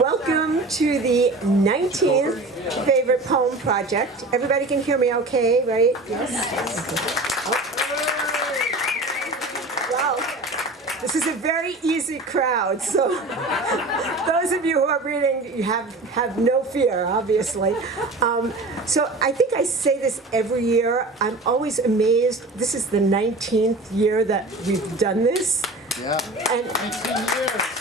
Welcome to the 19th Favorite Poem Project. Everybody can hear me okay, right? Yes? Wow. This is a very easy crowd, so those of you who are reading, you have no fear, obviously. So I think I say this every year. I'm always amazed. This is the 19th year that we've done this. Yeah. And 19 years.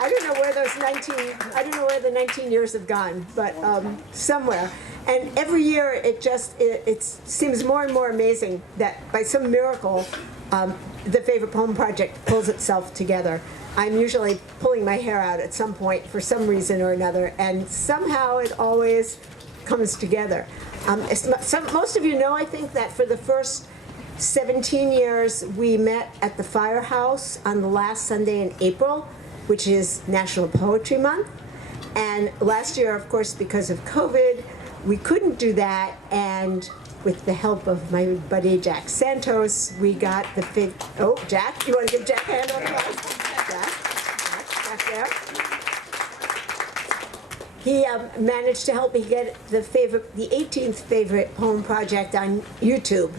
I don't know where those 19, I don't know where the 19 years have gone, but somewhere. And every year it seems more and more amazing that by some miracle, the Favorite Poem Project pulls itself together. I'm usually pulling my hair out at some point for some reason or another, and somehow it always comes together. Most of you know, I think, that for the first 17 years we met at the Firehouse on the last Sunday in April, which is National Poetry Month. And last year, of course, because of COVID, we couldn't do that, and with the help of my buddy Jack Santos, we got the oh, Jack, you want to give Jack a hand on the Jack there. He managed to help me get the 18th Favorite Poem Project on YouTube.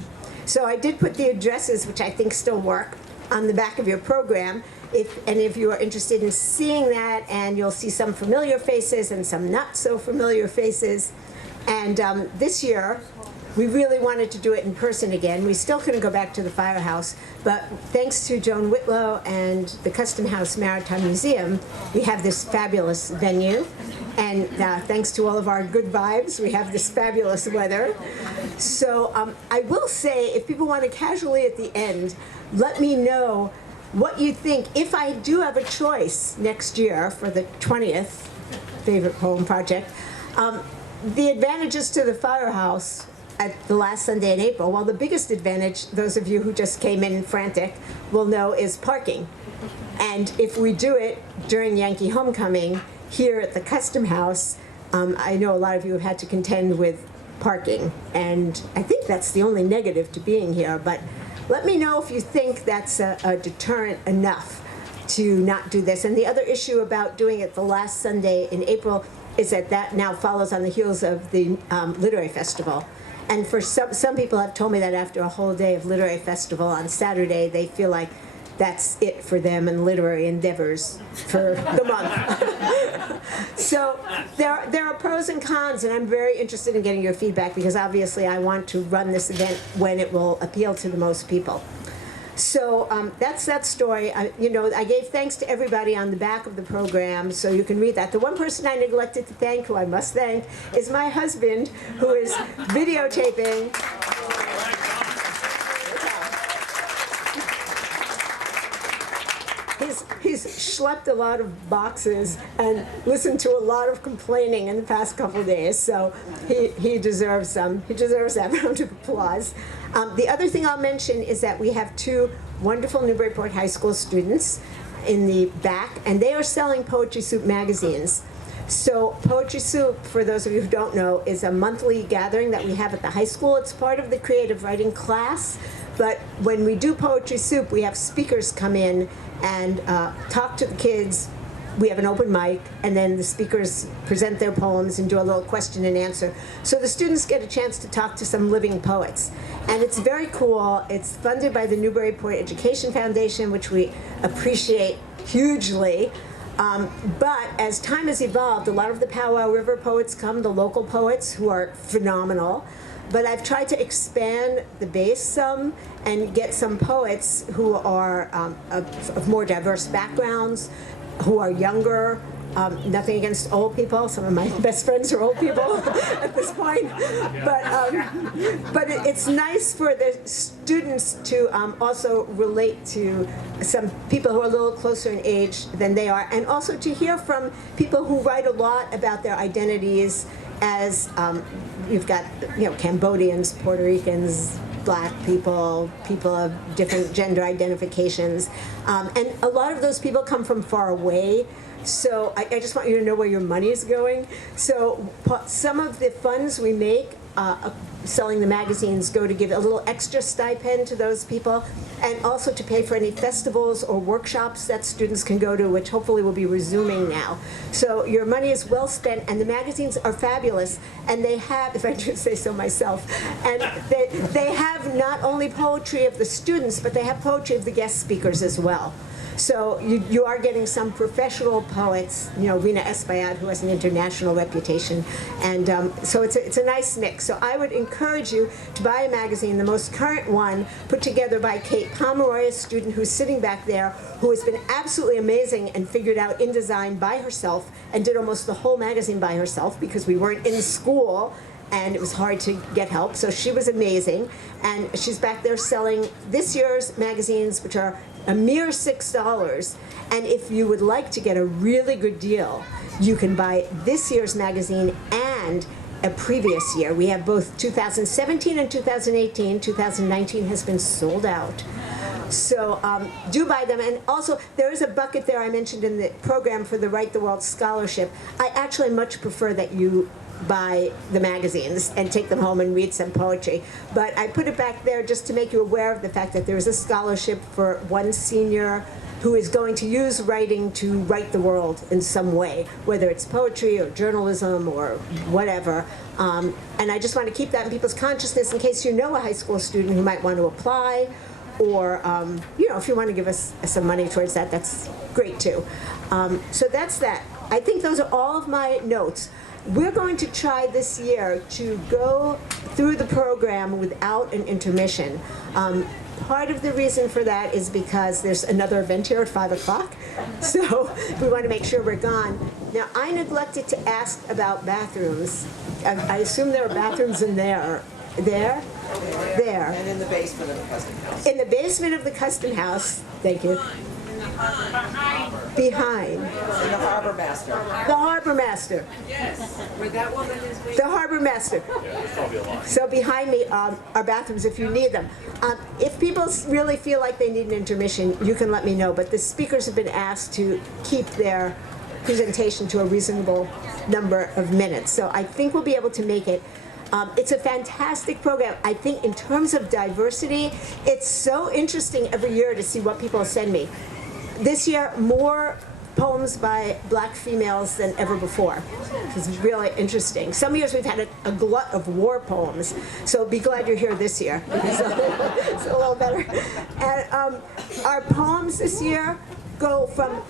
So I did put the addresses, which I think still work, on the back of your program. If any of you are interested in seeing that, and you'll see some familiar faces and some not so familiar faces. And this year, we really wanted to do it in person again. We still couldn't go back to the Firehouse, but thanks to Joan Whitlow and the Custom House Maritime Museum, we have this fabulous venue. And thanks to all of our good vibes, we have this fabulous weather. So I will say, if people want to casually at the end, let me know what you think. If I do have a choice next year for the 20th Favorite Poem Project, the advantages to the Firehouse at the last Sunday in April, well, the biggest advantage, those of you who just came in frantic will know, is parking. And if we do it during Yankee Homecoming here at the Custom House, I know a lot of you have had to contend with parking, and I think that's the only negative to being here, but let me know if you think that's a deterrent enough to not do this. And the other issue about doing it the last Sunday in April is that now follows on the heels of the Literary Festival. And for some people have told me that after a whole day of Literary Festival on Saturday, they feel like that's it for them and literary endeavors for the month. So there are pros and cons, and I'm very interested in getting your feedback, because obviously I want to run this event when it will appeal to the most people. So that's that story. I gave thanks to everybody on the back of the program, so you can read that. The one person I neglected to thank, who I must thank, is my husband, who is videotaping. He's schlepped a lot of boxes and listened to a lot of complaining in the past couple of days, so he deserves that round of applause. The other thing I'll mention is that we have two wonderful Newburyport High School students in the back, and they are selling Poetry Soup magazines. So Poetry Soup, for those of you who don't know, is a monthly gathering that we have at the high school. It's part of the creative writing class, but when we do Poetry Soup, we have speakers come in and talk to the kids. We have an open mic, and then the speakers present their poems and do a little question and answer. So the students get a chance to talk to some living poets. And it's very cool. It's funded by the Newburyport Education Foundation, which we appreciate hugely. But as time has evolved, a lot of the Powwow River poets come, the local poets, who are phenomenal. But I've tried to expand the base some and get some poets who are of more diverse backgrounds, who are younger. Nothing against old people. Some of my best friends are old people at this point. But it's nice for the students to also relate to some people who are a little closer in age than they are, and also to hear from people who write a lot about their identities as you've got, Cambodians, Puerto Ricans, Black people, people of different gender identifications, and a lot of those people come from far away. So I just want you to know where your money is going. So some of the funds we make selling the magazines go to give a little extra stipend to those people, and also to pay for any festivals or workshops that students can go to, which hopefully will be resuming now. So your money is well spent, and the magazines are fabulous, and they have, if I do say so myself, and they have not only poetry of the students, but they have poetry of the guest speakers as well. So you are getting some professional poets, you know, Rina Espaillat, who has an international reputation, and so it's a nice mix. So I would encourage you to buy a magazine, the most current one, put together by Kate Pomeroy, a student who's sitting back there, who has been absolutely amazing and figured out InDesign by herself, and did almost the whole magazine by herself because we weren't in school and it was hard to get help. So she was amazing, and she's back there selling this year's magazines, which are a mere $6. And if you would like to get a really good deal, you can buy this year's magazine and a previous year. We have both 2017 and 2018. 2019 has been sold out. So do buy them. And also, there is a bucket there I mentioned in the program for the Write the World Scholarship. I actually much prefer that you buy the magazines and take them home and read some poetry. But I put it back there just to make you aware of the fact that there is a scholarship for one senior who is going to use writing to write the world in some way, whether it's poetry or journalism or whatever. And I just want to keep that in people's consciousness in case you know a high school student who might want to apply, or you know, if you want to give us some money towards that, that's great too. So that's that. I think those are all of my notes. We're going to try this year to go through the program without an intermission. Part of the reason for that is because there's another event here at 5 o'clock, so we want to make sure we're gone. Now, I neglected to ask about bathrooms. I assume there are bathrooms in there. There? There. And in the basement of the Custom House. In the basement of the Custom House, thank you. Behind. And the Harbor Master. The Harbor Master. Yes. Where that woman is waiting. The Harbor Master. So behind me are bathrooms if you need them. If people really feel like they need an intermission, you can let me know. But the speakers have been asked to keep their presentation to a reasonable number of minutes. So I think we'll be able to make it. It's a fantastic program. I think in terms of diversity, it's so interesting every year to see what people send me. This year, more poems by black females than ever before, which is really interesting. Some years we've had a glut of war poems, so be glad you're here this year. It's a little better. And our poems this year go from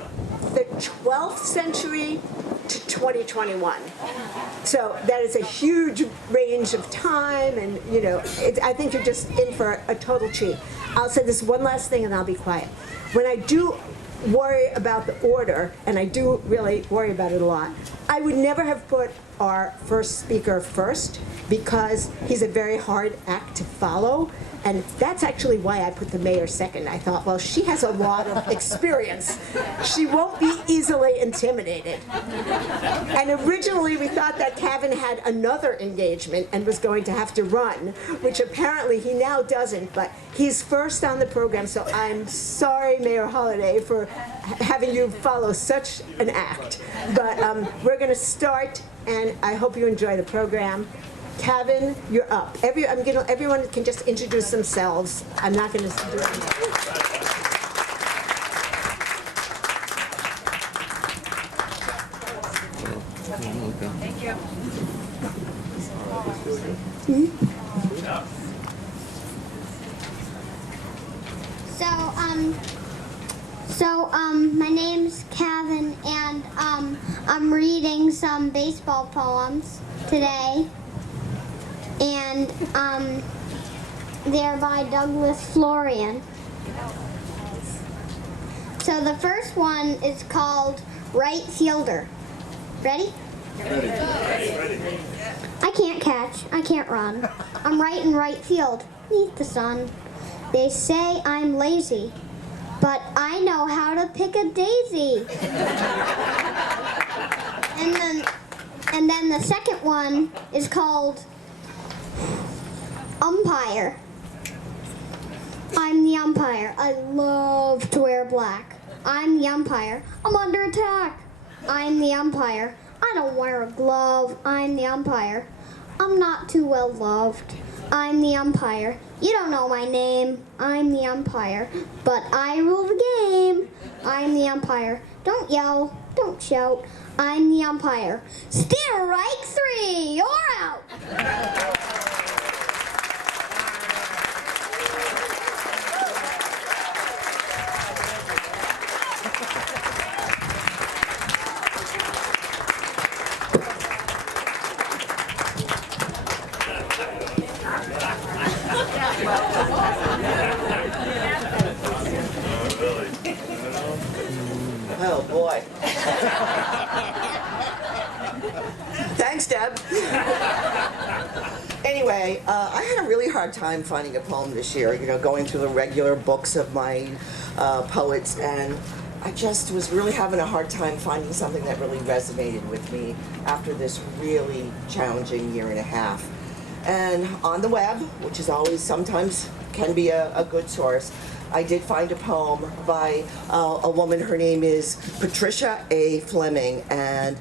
the 12th century to 2021. So that is a huge range of time, and you know, I think you're just in for a total treat. I'll say this one last thing and I'll be quiet. When I do worry about the order, and I do really worry about it a lot, I would never have put our first speaker first because he's a very hard act to follow. And that's actually why I put the mayor second. I thought, well, she has a lot of experience. She won't be easily intimidated. And originally we thought that Kevin had another engagement and was going to have to run, which apparently he now doesn't, but he's first on the program, so I'm sorry, Mayor Holliday, for having you follow such an act. But we're going to start, and I hope you enjoy the program. Kevin, you're up. Everyone can just introduce themselves. I'm not going to do it. Thank you. My name's Kevin, and I'm reading some baseball poems today, and they're by Douglas Florian. So the first one is called Right Fielder. Ready? I can't catch, I can't run. I'm right in right field, neath the sun. They say I'm lazy, but I know how to pick a daisy. And then the second one is called Umpire. I'm the umpire. I love to wear black. I'm the umpire. I'm under attack. I'm the umpire. I don't wear a glove. I'm the umpire. I'm not too well loved. I'm the umpire. You don't know my name. I'm the umpire. But I rule the game. I'm the umpire. Don't yell. Don't shout. I'm the umpire. Strike 3. You're out. Oh, boy. Thanks, Deb. Anyway, I had a really hard time finding a poem this year, going through the regular books of my poets, and I just was really having a hard time finding something that really resonated with me after this really challenging year and a half. And on the web, which is always sometimes can be a good source, I did find a poem by a woman. Her name is Patricia A. Fleming, and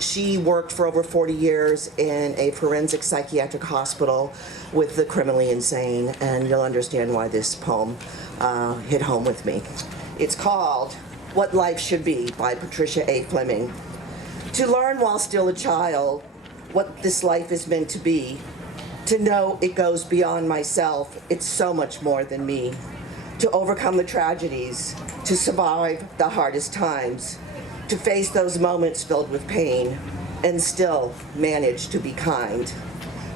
she worked for over 40 years in a forensic psychiatric hospital with the criminally insane, and you'll understand why this poem hit home with me. It's called What Life Should Be by Patricia A. Fleming. To learn while still a child what this life is meant to be, to know it goes beyond myself, it's so much more than me. To overcome the tragedies, to survive the hardest times, to face those moments filled with pain, and still manage to be kind.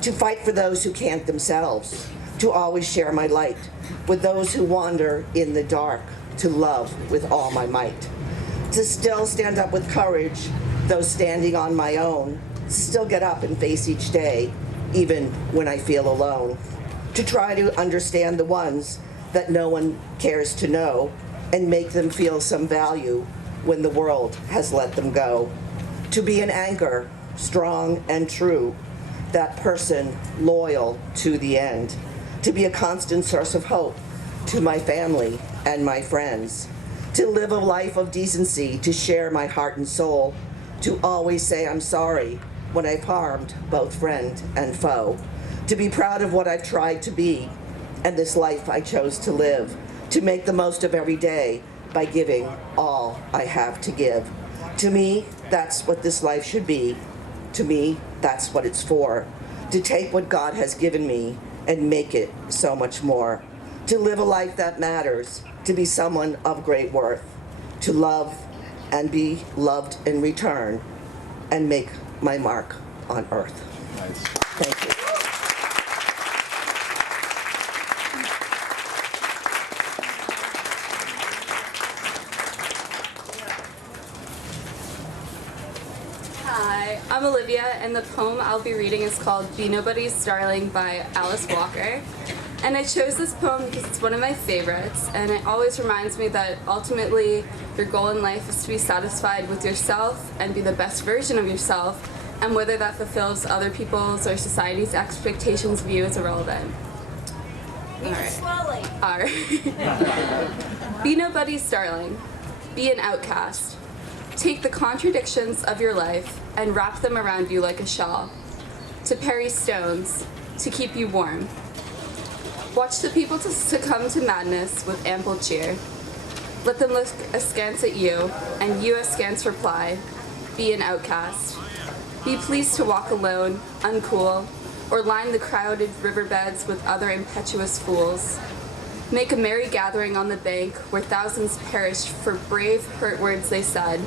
To fight for those who can't themselves, to always share my light with those who wander in the dark, to love with all my might. To still stand up with courage, though standing on my own, still get up and face each day, even when I feel alone. To try to understand the ones that no one cares to know and make them feel some value when the world has let them go. To be an anchor, strong and true, that person loyal to the end. To be a constant source of hope to my family and my friends. To live a life of decency, to share my heart and soul. To always say I'm sorry when I've harmed both friend and foe. To be proud of what I've tried to be and this life I chose to live. To make the most of every day by giving all I have to give. To me, that's what this life should be. To me, that's what it's for. To take what God has given me and make it so much more. To live a life that matters. To be someone of great worth. To love and be loved in return and make my mark on earth. Nice. Thank you. Hi, I'm Olivia, and the poem I'll be reading is called Be Nobody's Darling by Alice Walker. And I chose this poem because it's one of my favorites, and it always reminds me that ultimately your goal in life is to be satisfied with yourself and be the best version of yourself, and whether that fulfills other people's or society's expectations of you is irrelevant. Be nobody's darling. Be an outcast. Take the contradictions of your life and wrap them around you like a shawl. To parry stones, to keep you warm. Watch the people succumb to madness with ample cheer. Let them look askance at you, and you askance reply. Be an outcast. Be pleased to walk alone, uncool, or line the crowded riverbeds with other impetuous fools. Make a merry gathering on the bank where thousands perished for brave, hurt words they said.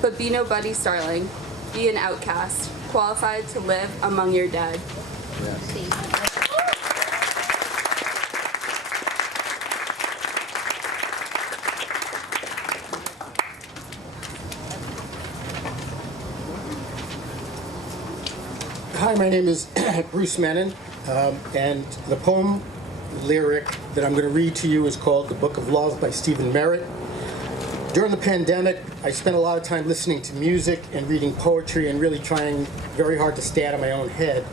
But be nobody's darling. Be an outcast, qualified to live among your dead. Yes. Hi, my name is Bruce Menon, and the poem lyric that I'm going to read to you is called The Book of Love by Stephen Merritt. During the pandemic, I spent a lot of time listening to music and reading poetry and really trying very hard to stay out of my own head.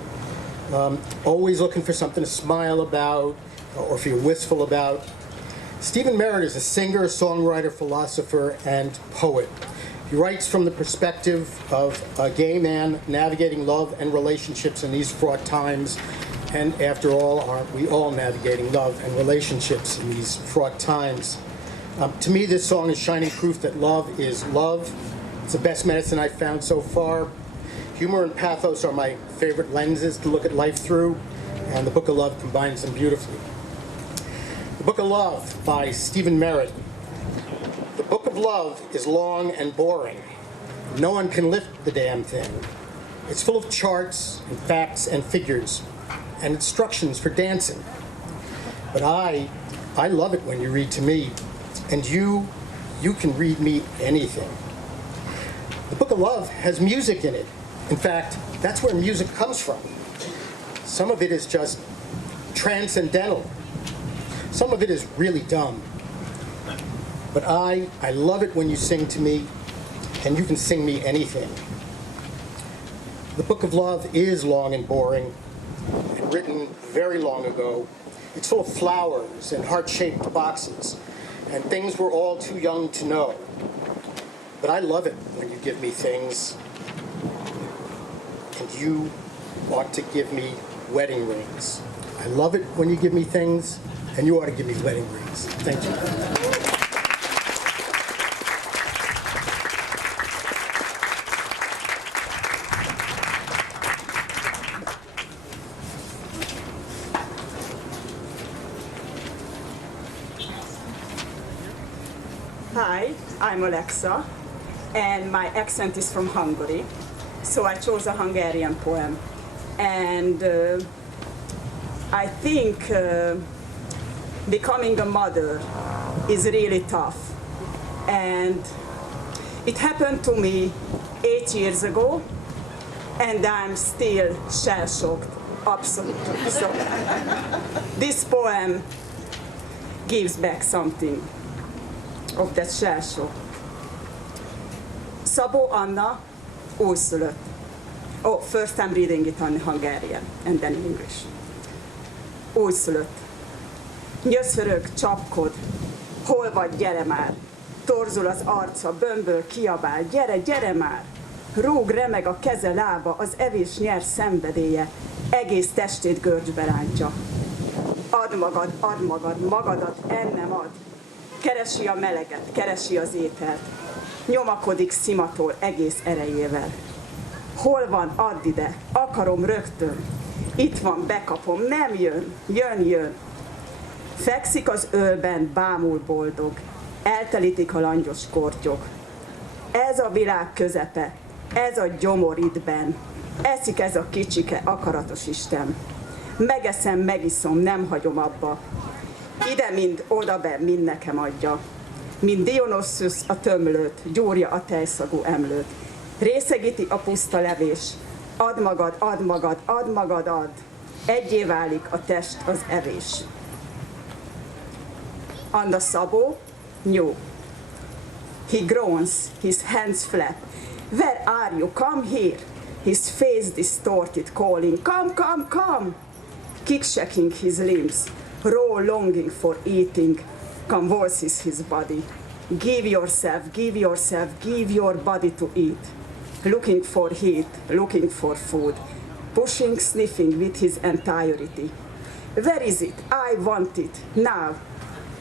Always looking for something to smile about or feel wistful about. Stephen Merritt is a singer, songwriter, philosopher, and poet. He writes from the perspective of a gay man navigating love and relationships in these fraught times. And after all, aren't we all navigating love and relationships in these fraught times? To me, this song is shining proof that love is love. It's the best medicine I've found so far. Humor and pathos are my favorite lenses to look at life through, and the Book of Love combines them beautifully. The Book of Love by Stephen Merritt. The Book of Love is long and boring. No one can lift the damn thing. It's full of charts and facts and figures and instructions for dancing. But I love it when you read to me, and you can read me anything. The Book of Love has music in it. In fact, that's where music comes from. Some of it is just transcendental. Some of it is really dumb. But I love it when you sing to me, and you can sing me anything. The Book of Love is long and boring, and written very long ago. It's full of flowers and heart-shaped boxes, and things we're all too young to know. But I love it when you give me things, and you ought to give me wedding rings. I love it when you give me things, and you ought to give me wedding rings. Thank you. Hi, I'm Alexa, and my accent is from Hungary, so I chose a Hungarian poem. And I think becoming a mother is really tough. And it happened to me 8 years ago, and I'm still shell-shocked, absolutely. So this poem gives back something of that shell-shock. Szabó Anna, újszülött. Oh, first I'm reading it on Hungarian and then in English. Újszülött. Nyöszörög, csapkod. Hol vagy, gyere már. Torzul az arca, bömböl, kiabál. Gyere, gyere már. Rúg, remeg a keze, lába, az evés nyer szenvedélye. Egész testét görcsbe rántja. Add magad, magadat ennem ad. Keresi a meleget, keresi az ételt. Nyomakodik szimatol egész erejével. Hol van, add ide, akarom rögtön. Itt van, bekapom, nem jön, jön. Fekszik az ölben, bámul boldog. Eltelítik a langyos kortyok. Ez a világ közepe, ez a gyomor itt benn. Eszik ez a kicsike, akaratos Isten. Megeszem, megiszom, nem hagyom abba. Ide mind, odabe, mind nekem adja. Mint Dionysus a tömlőt, gyúrja a tejszagú emlőt. Részegíti a puszta levés. Add magad, add magad, add magad, add. Egyé válik a test az evés. Anna Szabó, new. He groans, his hands flap. Where are you? Come here. His face distorted, calling, come, come, come. Kick-shaking his limbs. Raw longing for eating convulses his body. Give yourself, give yourself, give your body to eat. Looking for heat, looking for food. Pushing, sniffing with his entirety. Where is it? I want it. Now.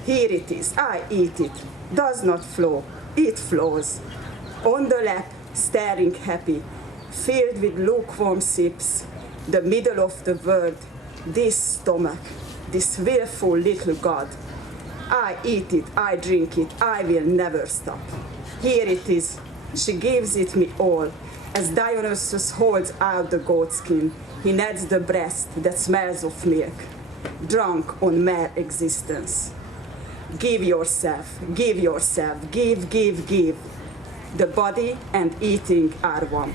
Here it is. I eat it. Does not flow. It flows. On the lap, staring happy. Filled with lukewarm sips. The middle of the world. This stomach. This willful little God. I eat it, I drink it, I will never stop. Here it is, she gives it me all. As Dionysus holds out the goatskin, he kneads the breast that smells of milk, drunk on mere existence. Give yourself, give yourself, give, give, give. The body and eating are one.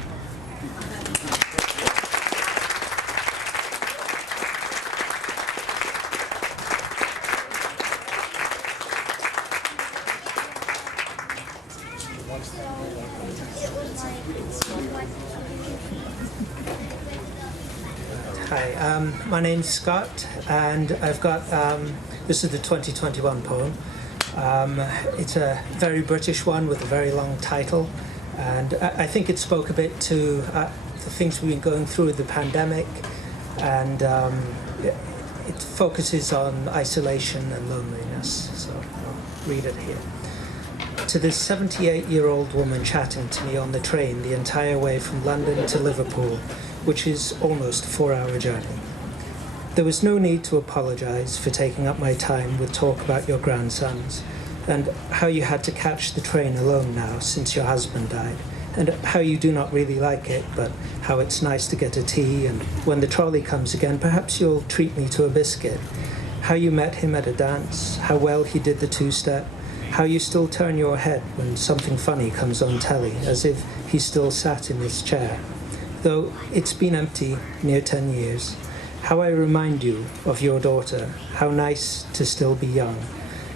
Hi, my name's Scott, and I've got, this is the 2021 poem. It's a very British one with a very long title, And I think it spoke a bit to the things we've been going through with the pandemic, and it focuses on isolation and loneliness. So I'll read it here. To this 78-year-old woman chatting to me on the train the entire way from London to Liverpool, which is almost a 4-hour journey. There was no need to apologise for taking up my time with talk about your grandsons, and how you had to catch the train alone now since your husband died, and how you do not really like it, but how it's nice to get a tea, and when the trolley comes again, perhaps you'll treat me to a biscuit. How you met him at a dance, how well he did the two-step, how you still turn your head when something funny comes on telly, as if he still sat in his chair. Though it's been empty near 10 years. How I remind you of your daughter, how nice to still be young.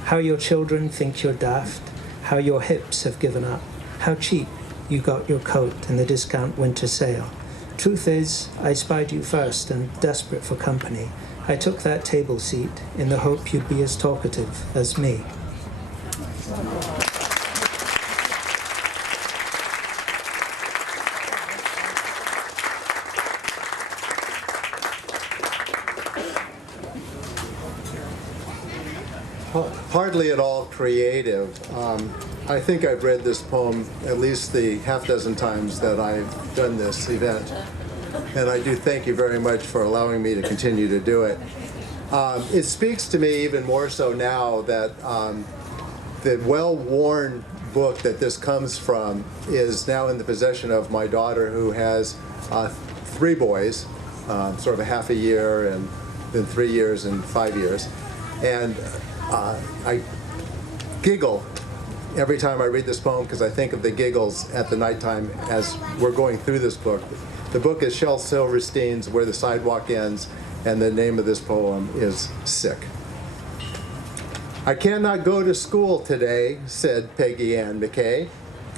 How your children think you're daft, how your hips have given up, how cheap you got your coat in the discount winter sale. Truth is, I spied you first and, desperate for company, I took that table seat in the hope you'd be as talkative as me. Hardly at all creative. I think I've read this poem at least the half dozen times that I've done this event. And I do thank you very much for allowing me to continue to do it. It speaks to me even more so now that the well-worn book that this comes from is now in the possession of my daughter, who has 3 boys, sort of a half a year, and then 3 years and 5 years. And I giggle every time I read this poem because I think of the giggles at the nighttime as we're going through this book. The book is Shel Silverstein's Where the Sidewalk Ends, and the name of this poem is Sick. I cannot go to school today, said Peggy Ann McKay.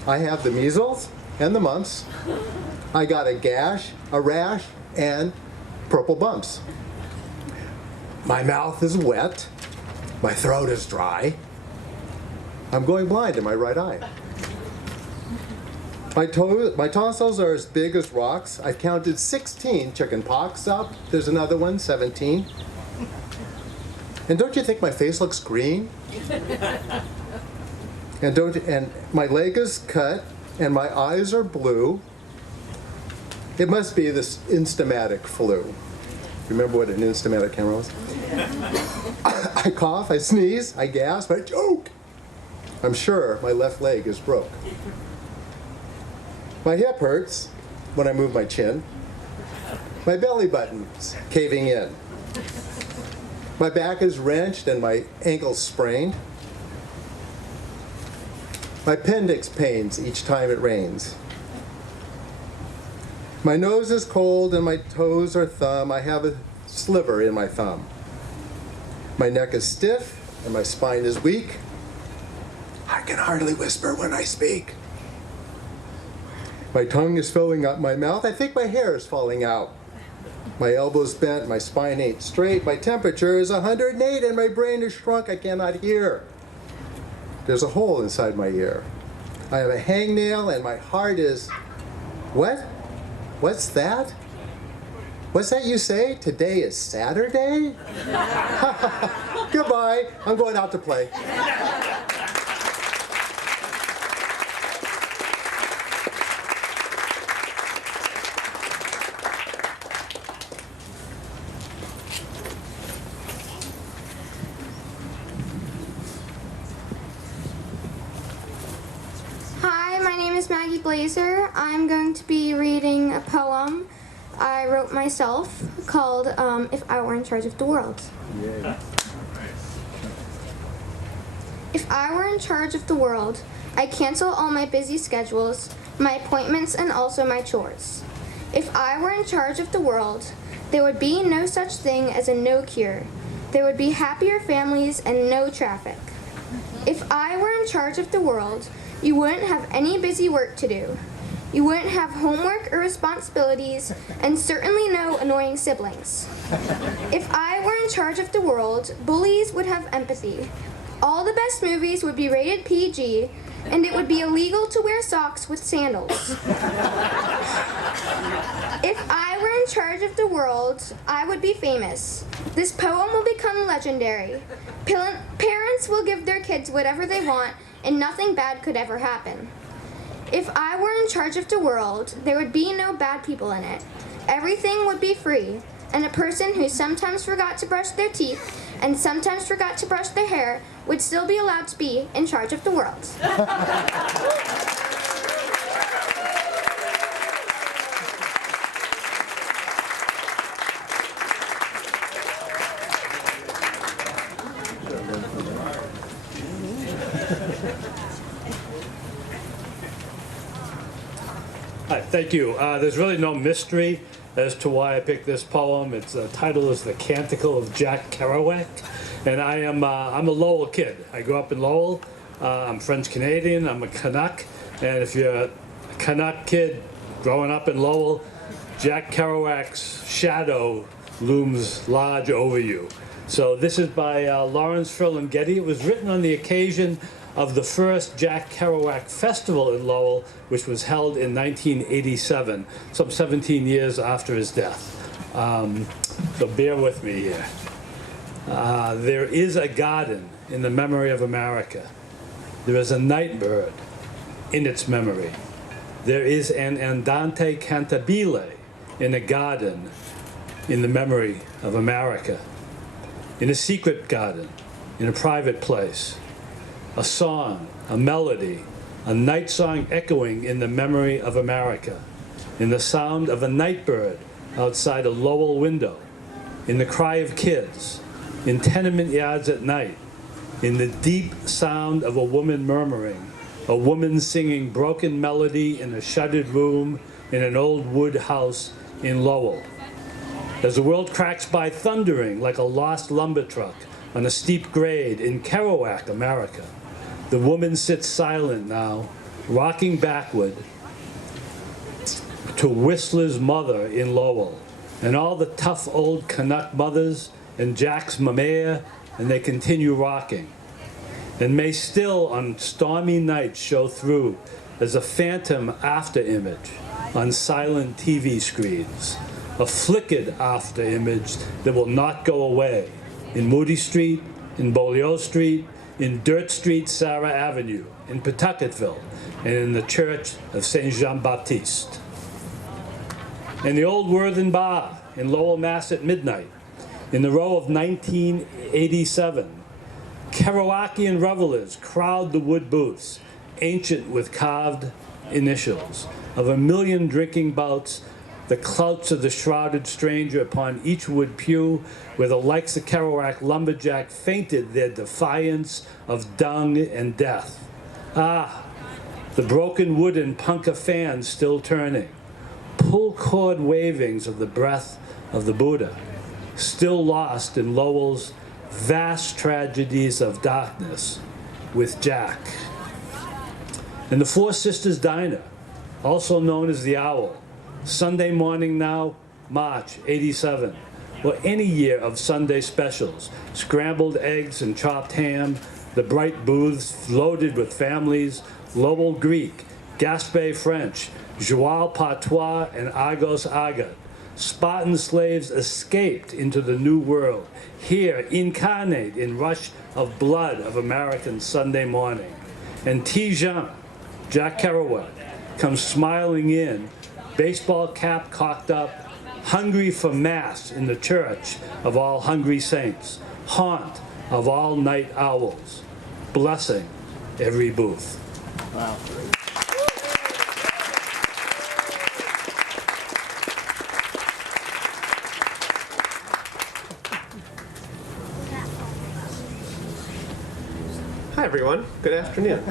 I have the measles and the mumps. I got a gash, a rash, and purple bumps. My mouth is wet. My throat is dry. I'm going blind in my right eye. My tonsils are as big as rocks. I've counted 16 chicken pox up. There's another one, 17. And don't you think my face looks green? And my leg is cut, and my eyes are blue. It must be this Instamatic flu. Remember what an Instamatic camera was? I cough, I sneeze, I gasp, I choke. I'm sure my left leg is broke. My hip hurts when I move my chin. My belly button's caving in. My back is wrenched and my ankle's sprained. My appendix pains each time it rains. My nose is cold and my toes are thumb. I have a sliver in my thumb. My neck is stiff and my spine is weak. I can hardly whisper when I speak. My tongue is filling up my mouth. I think my hair is falling out. My elbow's bent, my spine ain't straight. My temperature is 108 and my brain is shrunk. I cannot hear. There's a hole inside my ear. I have a hangnail and my heart is... What? What's that? What's that you say? Today is Saturday? Goodbye. I'm going out to play. Hi, my name is Maggie Blazer. I'm going to be reading a poem I wrote myself called If I Were in Charge of the World. Yay. If I were in charge of the world, I'd cancel all my busy schedules, my appointments, and also my chores. If I were in charge of the world, there would be no such thing as a no cure. There would be happier families and no traffic. If I were in charge of the world, you wouldn't have any busy work to do. You wouldn't have homework or responsibilities, and certainly no annoying siblings. If I were in charge of the world, bullies would have empathy. All the best movies would be rated PG, and it would be illegal to wear socks with sandals. If I were in charge of the world, I would be famous. This poem will become legendary. Parents will give their kids whatever they want, and nothing bad could ever happen. If I were in charge of the world, there would be no bad people in it. Everything would be free, and a person who sometimes forgot to brush their teeth and sometimes forgot to brush their hair would still be allowed to be in charge of the world. Hi, thank you. There's really no mystery as to why I picked this poem. Its title is The Canticle of Jack Kerouac, and I'm a Lowell kid. I grew up in Lowell. I'm French Canadian. I'm a Canuck, and if you're a Canuck kid growing up in Lowell, Jack Kerouac's shadow looms large over you. So this is by Lawrence Ferlinghetti. It was written on the occasion of the first Jack Kerouac Festival in Lowell, which was held in 1987, some 17 years after his death. So bear with me here. There is a garden in the memory of America. There is a night bird in its memory. There is an andante cantabile in a garden in the memory of America. In a secret garden, in a private place. A song, a melody, a night song echoing in the memory of America, in the sound of a night bird outside a Lowell window, in the cry of kids, in tenement yards at night, in the deep sound of a woman murmuring, a woman singing broken melody in a shuttered room in an old wood house in Lowell. As the world cracks by thundering like a lost lumber truck on a steep grade in Kerouac, America, the woman sits silent now, rocking backward to Whistler's mother in Lowell, and all the tough old Canuck mothers, and Jack's mamea, and they continue rocking. And may still on stormy nights show through as a phantom after image on silent TV screens, a flickered after image that will not go away in Moody Street, in Beaulieu Street, in Dirt Street, Sarah Avenue, in Pawtucketville, and in the Church of St. Jean-Baptiste. In the old Worthen Bar in Lowell, Mass. At midnight, in the row of 1987, Kerouacian revelers crowd the wood booths, ancient with carved initials, of a million drinking bouts, the clouts of the shrouded stranger upon each wood pew, where the likes of Kerouac lumberjack fainted their defiance of dung and death. Ah, the broken wooden punka fans still turning, pull cord wavings of the breath of the Buddha, still lost in Lowell's vast tragedies of darkness with Jack. And the Four Sisters Diner, also known as the Owl, Sunday morning now, March '87, or any year of Sunday specials, scrambled eggs and chopped ham, the bright booths loaded with families, Lowell Greek, Gaspé French, Joual Patois, and Argos Agat. Spartan slaves escaped into the New World, here incarnate in rush of blood of American Sunday morning. And T. Jean, Jack Kerouac, comes smiling in, baseball cap cocked up, hungry for mass in the church of all hungry saints, haunt of all night owls, blessing every booth. Wow. Hi everyone, good afternoon.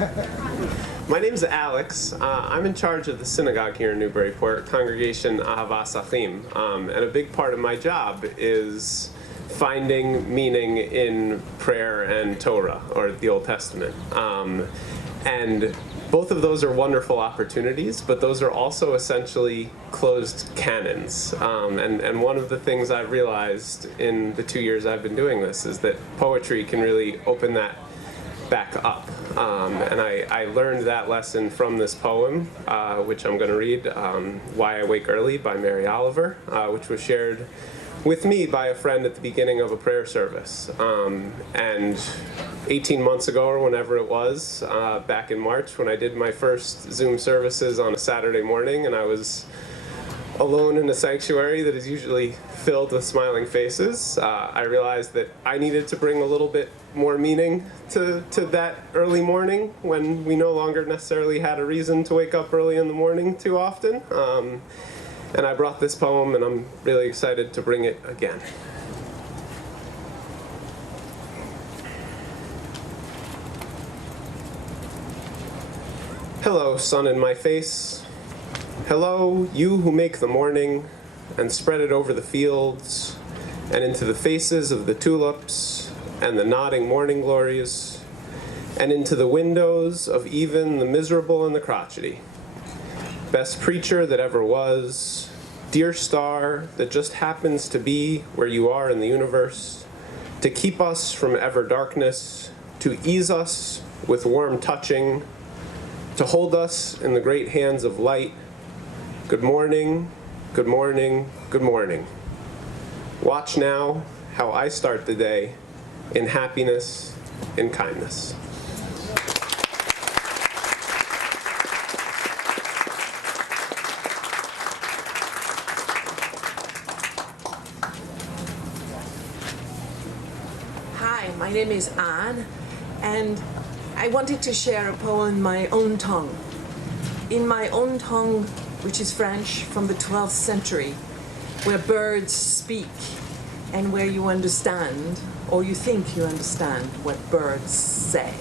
My name is Alex. I'm in charge of the synagogue here in Newburyport, Congregation Ahavas Achim, and a big part of my job is finding meaning in prayer and Torah, or the Old Testament. And both of those are wonderful opportunities, but those are also essentially closed canons. And one of the things I've realized in the 2 years I've been doing this is that poetry can really open that back up. And I learned that lesson from this poem, which I'm going to read, Why I Wake Early by Mary Oliver, which was shared with me by a friend at the beginning of a prayer service. And 18 months ago, or whenever it was, back in March, when I did my first Zoom services on a Saturday morning, and I was alone in a sanctuary that is usually filled with smiling faces, I realized that I needed to bring a little bit more meaning to that early morning when we no longer necessarily had a reason to wake up early in the morning too often. And I brought this poem, and I'm really excited to bring it again. Hello, sun in my face. Hello, you who make the morning and spread it over the fields and into the faces of the tulips and the nodding morning glories and into the windows of even the miserable and the crotchety. Best preacher that ever was, dear star that just happens to be where you are in the universe, to keep us from ever darkness, to ease us with warm touching, to hold us in the great hands of light. Good morning, good morning, good morning. Watch now how I start the day in happiness, in kindness. Hi, my name is Anne, and I wanted to share a poem in my own tongue. In my own tongue, which is French from the 12th century, where birds speak and where you understand, or you think you understand, what birds say.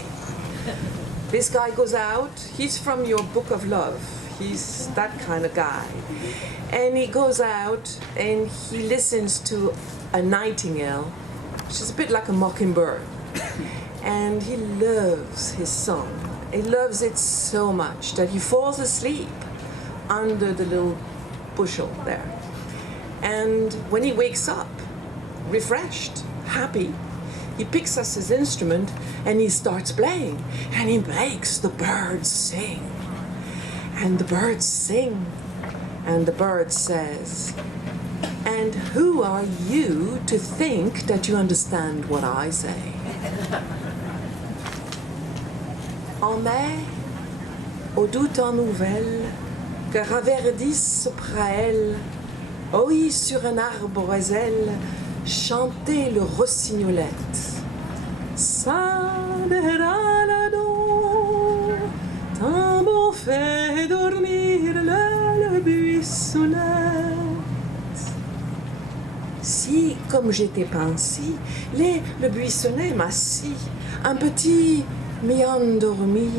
This guy goes out, he's from your book of love, he's that kind of guy. And he goes out and he listens to a nightingale, which is a bit like a mockingbird. And he loves his song. He loves it so much that he falls asleep under the little bushel there. And when he wakes up, refreshed, happy, he picks up his instrument and he starts playing. And he makes the birds sing. And the birds sing. And the bird says, "And who are you to think that you understand what I say?" En mai, aux doux temps nouvelles, que raverdissent près elle, oui, sur un arbre oiselle, chanter le rossignolette. Ça dera la don, tant bon fait dormir le buissonnette. Si, comme j'étais pensie, le buissonnet m'assit, un petit mi-endormi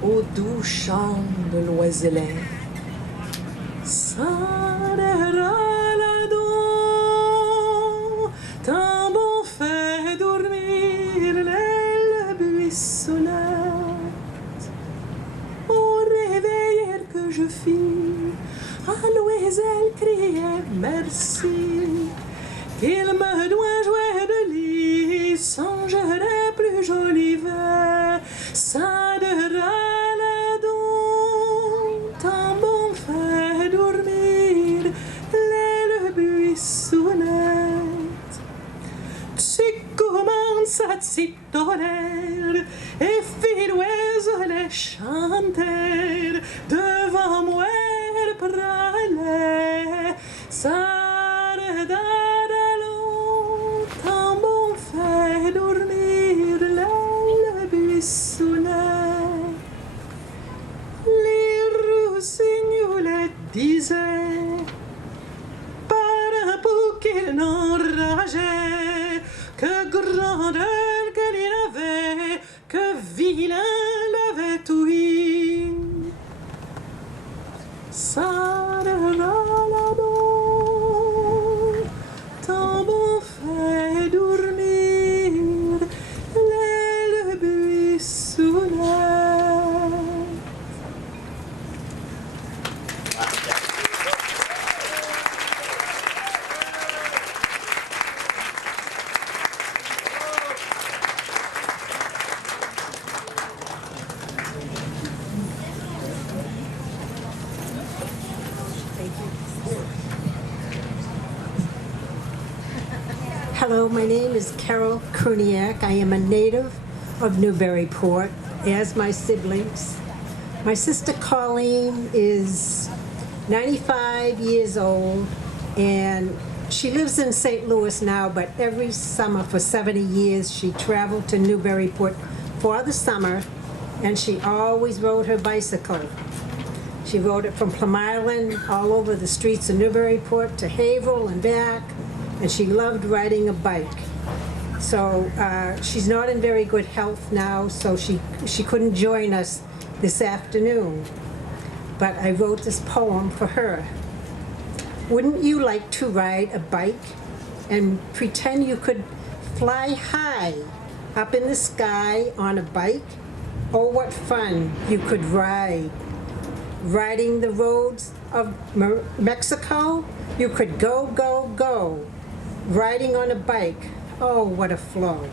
au doux chant de l'oiselet. Ça dera la don, tant bon fait dormir le buissonnette. Au réveil que je fis, à l'oiselle criait merci. Qu'il me doit jouer de lit, songerait plus joli vers. Ça dera la don, tant bon fait dormir le buissonnette. Tu commences à t'y donner et fit l'oiselet chanter devant moi le pralait. Ça dera dormir le buissonnet. Les rossignols disaient par un bout qu'il n'enrageait, que grandeur qu'elle y avait, que vilain l'avait ouï. Ça dera la don, tant bon fait dormir le buissonnet. Hello, my name is Carol Kruniak. I am a native of Newburyport, as my siblings. My sister Colleen is 95 years old, and she lives in St. Louis now, but every summer for 70 years she traveled to Newburyport for the summer, and she always rode her bicycle. She rode it from Plum Island all over the streets of Newburyport to Haverhill and back, and she loved riding a bike. So she's not in very good health now, so she couldn't join us this afternoon. But I wrote this poem for her. Wouldn't you like to ride a bike and pretend you could fly high up in the sky on a bike? Oh, what fun you could ride. Riding the roads of Mexico, you could go, go, go. Riding on a bike, oh, what a flow.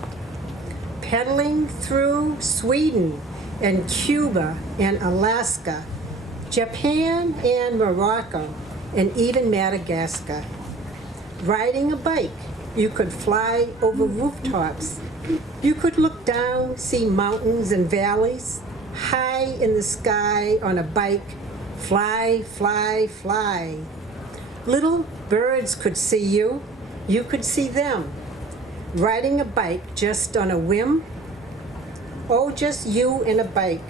Pedaling through Sweden and Cuba and Alaska, Japan and Morocco, and even Madagascar. Riding a bike, you could fly over rooftops. You could look down, see mountains and valleys, high in the sky on a bike, fly, fly, fly. Little birds could see you. You could see them. Riding a bike just on a whim. Oh, just you and a bike.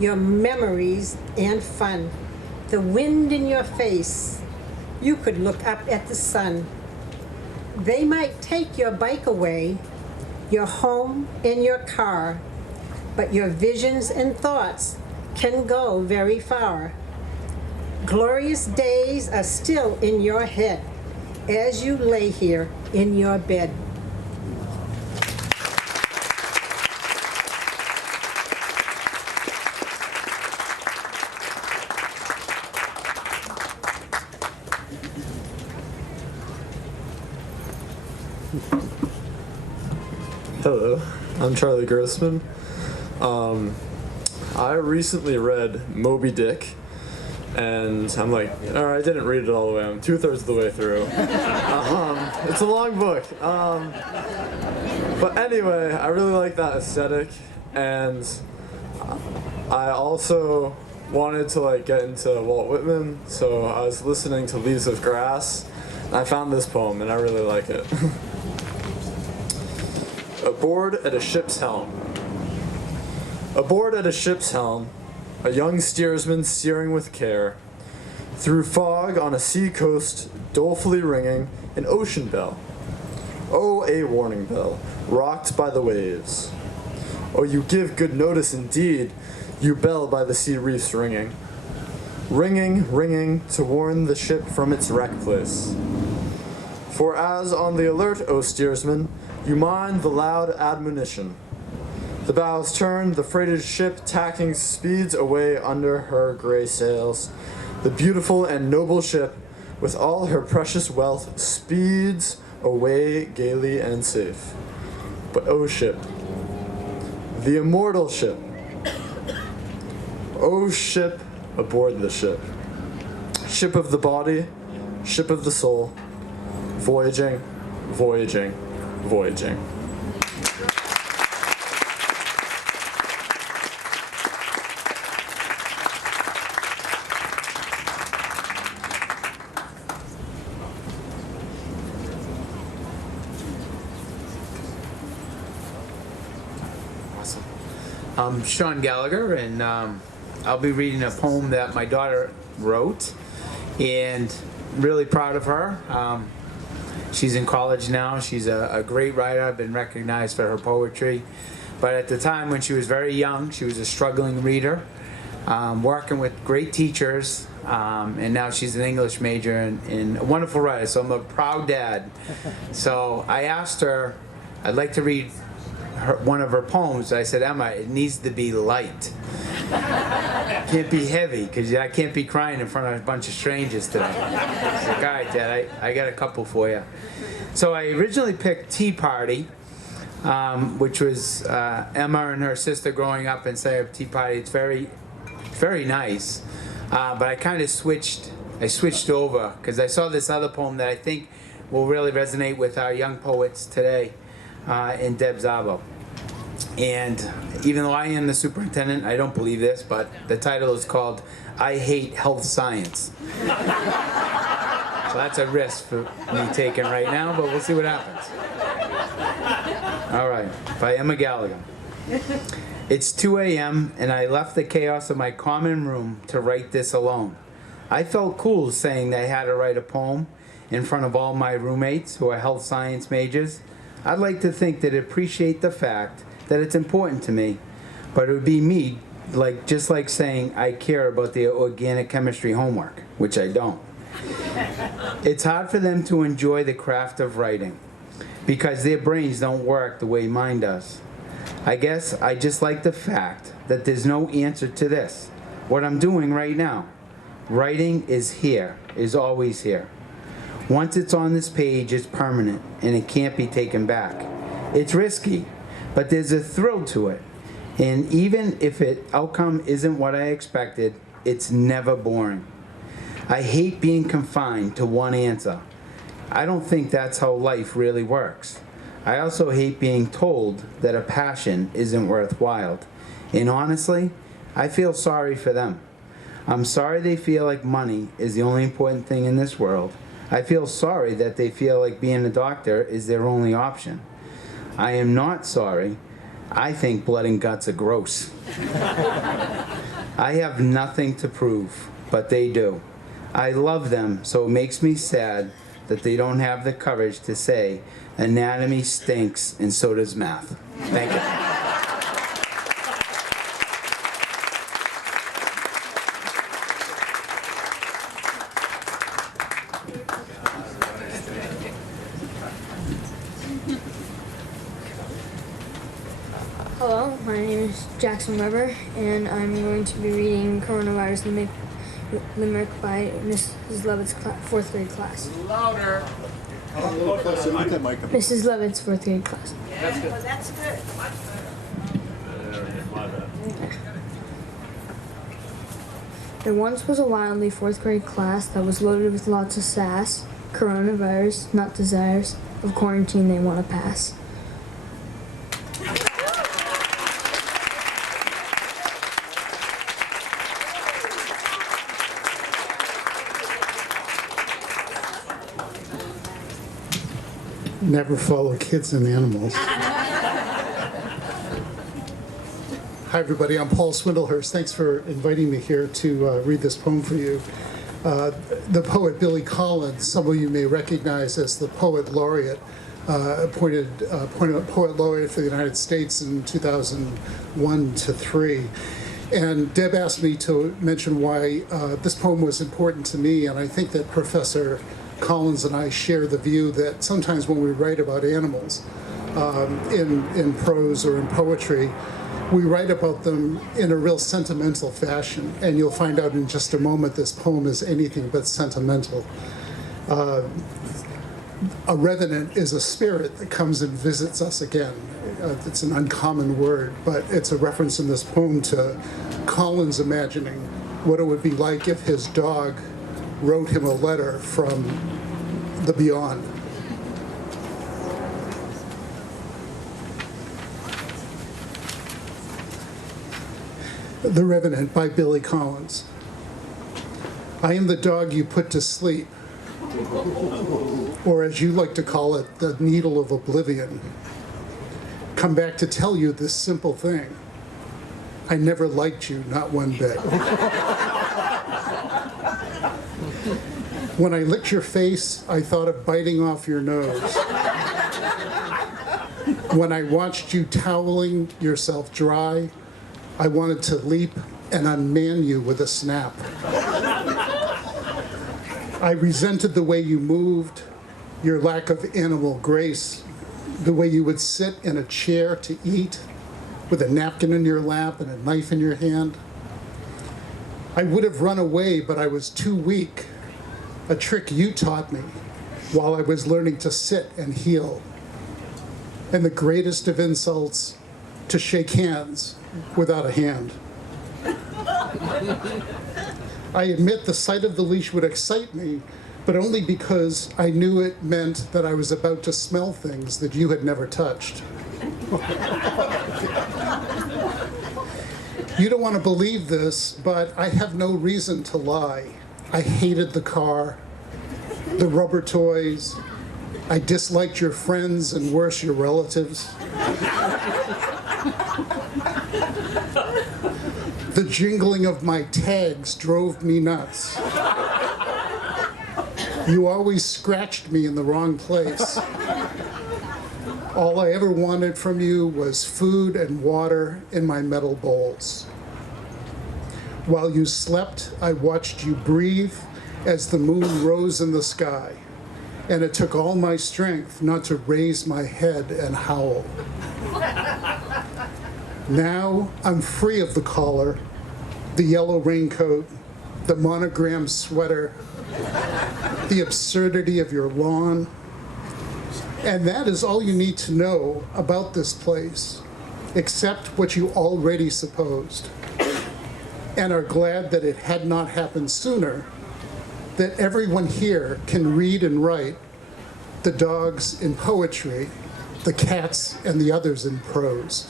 Your memories and fun. The wind in your face. You could look up at the sun. They might take your bike away, your home and your car, but your visions and thoughts can go very far. Glorious days are still in your head as you lay here in your bed. Hello, I'm Charlie Grossman. I recently read Moby Dick, and I'm like, I didn't read it all the way. I'm 2/3 of the way through. It's a long book. But anyway, I really like that aesthetic, and I also wanted to get into Walt Whitman, so I was listening to Leaves of Grass, and I found this poem, and I really like it. Aboard at a ship's helm. Aboard at a ship's helm, a young steersman steering with care, through fog on a sea coast, dolefully ringing an ocean bell. Oh, a warning bell, rocked by the waves. Oh, you give good notice indeed, you bell by the sea reefs ringing. Ringing, ringing, to warn the ship from its wreck place. For as on the alert, O steersman, you mind the loud admonition. The bows turned, the freighted ship tacking speeds away under her gray sails. The beautiful and noble ship, with all her precious wealth, speeds away gaily and safe. But O ship, the immortal ship, O ship aboard the ship, ship of the body, ship of the soul, voyaging, voyaging, voyaging. I'm Sean Gallagher, and I'll be reading a poem that my daughter wrote, and really proud of her. She's in college now. She's a great writer. I've been recognized for her poetry. But at the time when she was very young, she was a struggling reader, working with great teachers, and now she's an English major and a wonderful writer. So I'm a proud dad. So I asked her, I'd like to read one of her poems. I said, Emma, it needs to be light. Can't be heavy, because I can't be crying in front of a bunch of strangers today. She's like, all right, Dad, I got a couple for you. So I originally picked Tea Party, which was Emma and her sister growing up and saying Tea Party. It's very, very nice. But I kind of switched over, because I saw this other poem that I think will really resonate with our young poets today in Deb Zabo. And even though I am the superintendent, I don't believe this, but the title is called I Hate Health Science. So that's a risk for me taking right now, but we'll see what happens. All right, by Emma Gallagher. It's 2 a.m. and I left the chaos of my common room to write this alone. I felt cool saying that I had to write a poem in front of all my roommates who are health science majors. I'd like to think they'd appreciate the fact that it's important to me, but it would be me, just like saying I care about the organic chemistry homework, which I don't. It's hard for them to enjoy the craft of writing because their brains don't work the way mine does. I guess I just like the fact that there's no answer to this. What I'm doing right now. Writing is here, is always here. Once it's on this page, it's permanent and it can't be taken back. It's risky, but there's a thrill to it. And even if it outcome isn't what I expected, it's never boring. I hate being confined to one answer. I don't think that's how life really works. I also hate being told that a passion isn't worthwhile. And honestly, I feel sorry for them. I'm sorry they feel like money is the only important thing in this world. I feel sorry that they feel like being a doctor is their only option. I am not sorry. I think blood and guts are gross. I have nothing to prove, but they do. I love them, so it makes me sad that they don't have the courage to say anatomy stinks and so does math. Thank you. Hello, my name is Jackson Weber, and I'm going to be reading Coronavirus Limerick by Mrs. Levitt's fourth grade class. Louder. Mrs. Levitt's fourth grade class. That's good. That's good. There once was a wildly fourth grade class that was loaded with lots of sass, coronavirus, not desires, of quarantine they want to pass. Never follow kids and animals. Hi, everybody. I'm Paul Swindlehurst. Thanks for inviting me here to read this poem for you. The poet Billy Collins, some of you may recognize as the poet laureate, appointed poet laureate for the United States in 2001 to 3. And Deb asked me to mention why this poem was important to me, and I think that Professor Collins and I share the view that sometimes when we write about animals in prose or in poetry, we write about them in a real sentimental fashion, and you'll find out in just a moment this poem is anything but sentimental. A revenant is a spirit that comes and visits us again. It's an uncommon word, but it's a reference in this poem to Collins imagining what it would be like if his dog wrote him a letter from the beyond. The Revenant by Billy Collins. I am the dog you put to sleep, or as you like to call it, the needle of oblivion. Come back to tell you this simple thing. I never liked you, not one bit. When I licked your face, I thought of biting off your nose. When I watched you toweling yourself dry, I wanted to leap and unman you with a snap. I resented the way you moved, your lack of animal grace, the way you would sit in a chair to eat with a napkin in your lap and a knife in your hand. I would have run away, but I was too weak. A trick you taught me while I was learning to sit and heal. And the greatest of insults, to shake hands without a hand. I admit the sight of the leash would excite me, but only because I knew it meant that I was about to smell things that you had never touched. You don't want to believe this, but I have no reason to lie. I hated the car, the rubber toys. I disliked your friends and worse, your relatives. The jingling of my tags drove me nuts. You always scratched me in the wrong place. All I ever wanted from you was food and water in my metal bowls. While you slept, I watched you breathe as the moon rose in the sky, and it took all my strength not to raise my head and howl. Now I'm free of the collar, the yellow raincoat, the monogrammed sweater, the absurdity of your lawn. And that is all you need to know about this place, except what you already supposed, and are glad that it had not happened sooner, that everyone here can read and write, the dogs in poetry, the cats and the others in prose.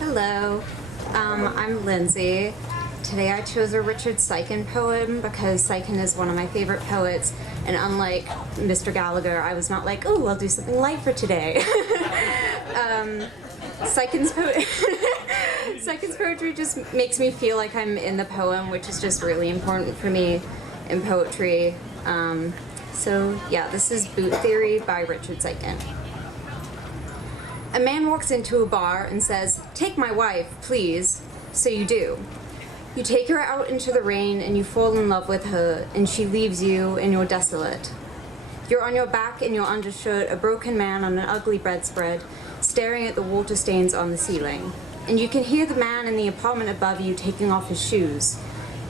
Hello, I'm Lindsay. Today I chose a Richard Sykin poem because Sykin is one of my favorite poets, and unlike Mr. Gallagher, I was not like, oh, I'll do something light for today. Sykin's poetry just makes me feel like I'm in the poem, which is just really important for me in poetry. So yeah, this is Boot Theory by Richard Sykin. A man walks into a bar and says, "Take my wife, please." So you do. You take her out into the rain and you fall in love with her, and she leaves you and you're desolate. You're on your back in your undershirt, a broken man on an ugly bedspread, staring at the water stains on the ceiling. And you can hear the man in the apartment above you taking off his shoes.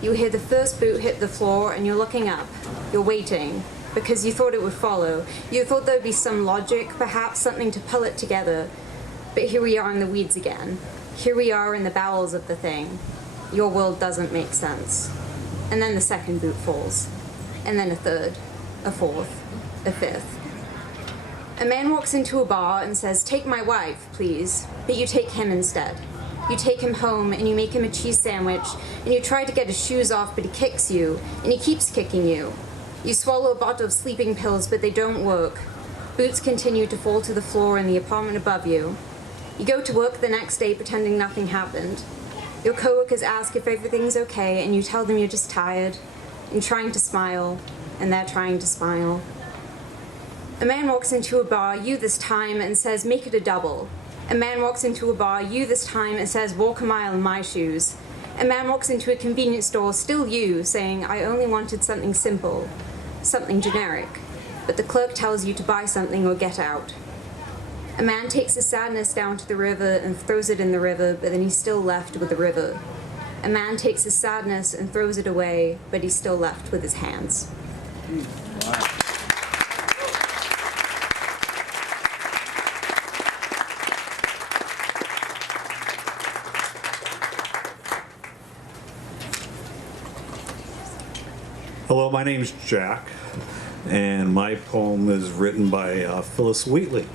You hear the first boot hit the floor and you're looking up. You're waiting, because you thought it would follow. You thought there'd be some logic, perhaps something to pull it together. But here we are in the weeds again. Here we are in the bowels of the thing. Your world doesn't make sense. And then the second boot falls. And then a third, a fourth, a fifth. A man walks into a bar and says, "Take my wife, please." But you take him instead. You take him home and you make him a cheese sandwich and you try to get his shoes off, but he kicks you and he keeps kicking you. You swallow a bottle of sleeping pills, but they don't work. Boots continue to fall to the floor in the apartment above you. You go to work the next day pretending nothing happened. Your coworkers ask if everything's okay, and you tell them you're just tired and trying to smile, and they're trying to smile. A man walks into a bar, you this time, and says, "Make it a double." A man walks into a bar, you this time, and says, "Walk a mile in my shoes." A man walks into a convenience store, still you, saying, "I only wanted something simple, something generic." But the clerk tells you to buy something or get out. A man takes his sadness down to the river and throws it in the river, but then he's still left with the river. A man takes his sadness and throws it away, but he's still left with his hands. Wow. Hello, my name's Jack, and my poem is written by Phyllis Wheatley.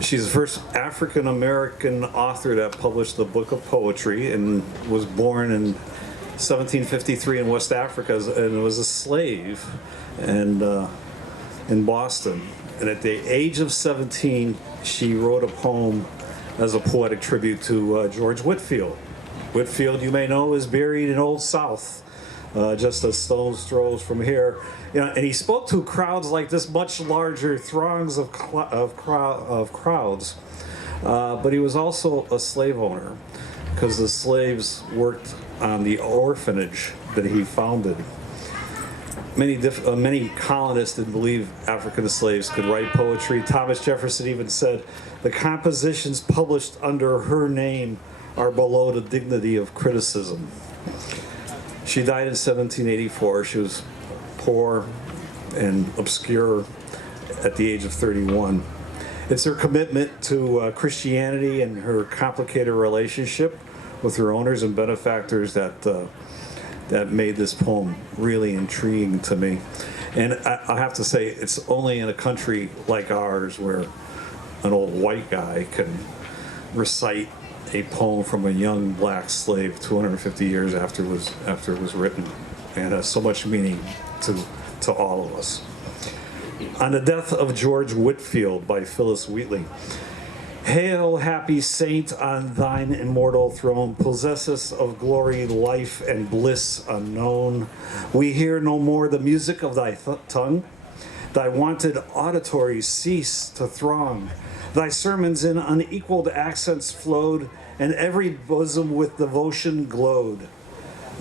She's the first African-American author that published a book of poetry and was born in 1753 in West Africa and was a slave and, in Boston. And at the age of 17, she wrote a poem as a poetic tribute to George Whitefield. Whitefield, you may know, is buried in Old South. Just a stone's throw from here, and he spoke to crowds like this, much larger throngs of crowds. But he was also a slave owner, because the slaves worked on the orphanage that he founded. Many colonists didn't believe African slaves could write poetry. Thomas Jefferson even said, "The compositions published under her name are below the dignity of criticism." She died in 1784. She was poor and obscure, at the age of 31. It's her commitment to Christianity and her complicated relationship with her owners and benefactors that made this poem really intriguing to me. And I have to say, it's only in a country like ours where an old white guy can recite a poem from a young black slave 250 years after it was written, and has so much meaning to all of us. On the Death of George Whitefield by Phyllis Wheatley. Hail, happy saint, on thine immortal throne, possessess of glory, life, and bliss unknown. We hear no more the music of thy tongue. Thy wonted auditories cease to throng. Thy sermons in unequaled accents flowed, and every bosom with devotion glowed.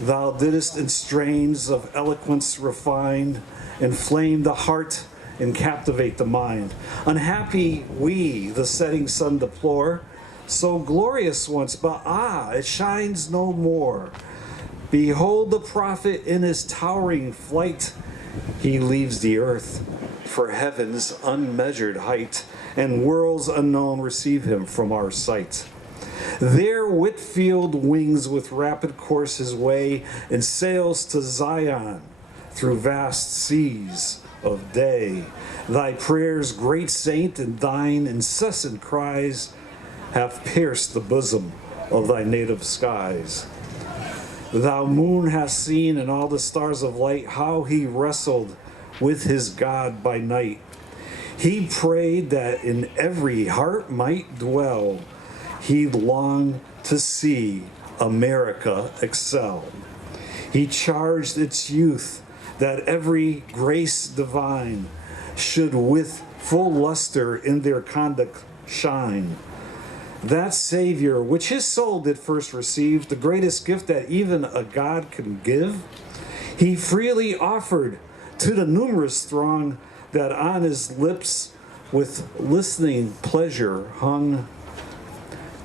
Thou didst in strains of eloquence refined, inflame the heart and captivate the mind. Unhappy we the setting sun deplore, so glorious once, but it shines no more. Behold the prophet in his towering flight. He leaves the earth for heaven's unmeasured height, and worlds unknown receive him from our sight. There Whitefield wings with rapid course his way, and sails to Zion through vast seas of day. Thy prayers, great saint, and thine incessant cries have pierced the bosom of thy native skies. Thou moon hast seen, and all the stars of light, how he wrestled with his God by night. He prayed that in every heart might dwell. He longed to see America excel. He charged its youth that every grace divine should with full luster in their conduct shine. That Savior, which his soul did first receive, the greatest gift that even a God can give, he freely offered to the numerous throng that on his lips with listening pleasure hung.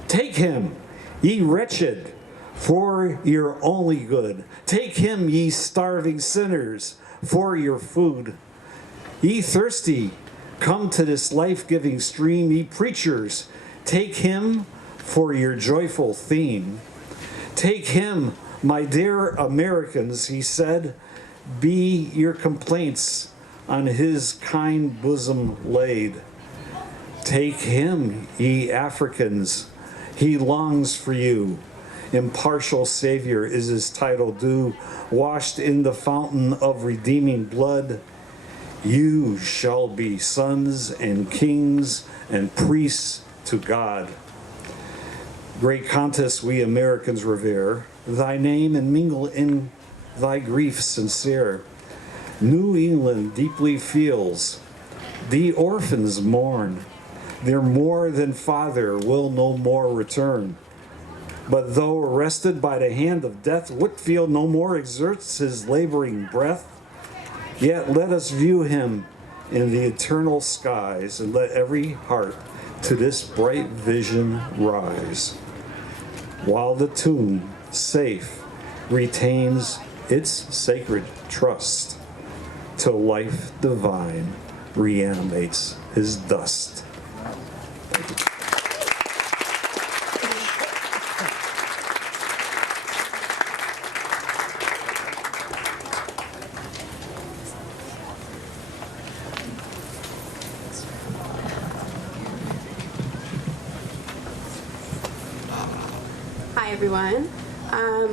Take him, ye wretched, for your only good. Take him, ye starving sinners, for your food. Ye thirsty, come to this life-giving stream. Ye preachers, take him for your joyful theme. Take him, my dear Americans, he said, be your complaints on his kind bosom laid. Take him, ye Africans, he longs for you. Impartial Savior is his title due, washed in the fountain of redeeming blood. You shall be sons and kings and priests to God. Great contest we Americans revere, thy name and mingle in thy grief sincere. New England deeply feels, the orphans mourn, their more than father will no more return. But though arrested by the hand of death, Whitefield no more exerts his laboring breath. Yet let us view him in the eternal skies, and let every heart to this bright vision rise. While the tomb, safe, retains its sacred trust, till life divine reanimates his dust. Hi everyone.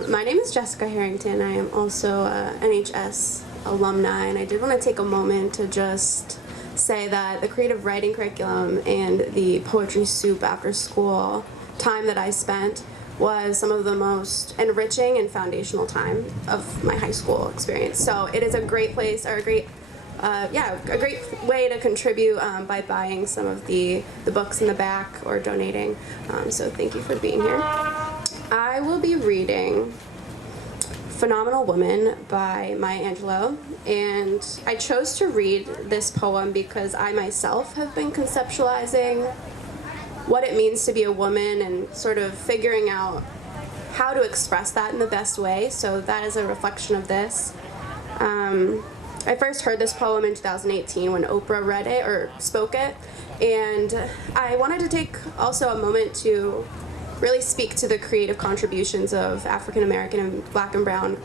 My name is Jessica Harrington. I am also a NHS alumni, and I did want to take a moment to just say that the creative writing curriculum and the poetry soup after school time that I spent was some of the most enriching and foundational time of my high school experience. So it is a great place, or a great way to contribute by buying some of the books in the back or donating. So thank you for being here. I will be reading Phenomenal Woman by Maya Angelou, and I chose to read this poem because I myself have been conceptualizing what it means to be a woman and sort of figuring out how to express that in the best way, so that is a reflection of this. I first heard this poem in 2018 when Oprah read it or spoke it, and I wanted to take also a moment to really speak to the creative contributions of African American and Black and Brown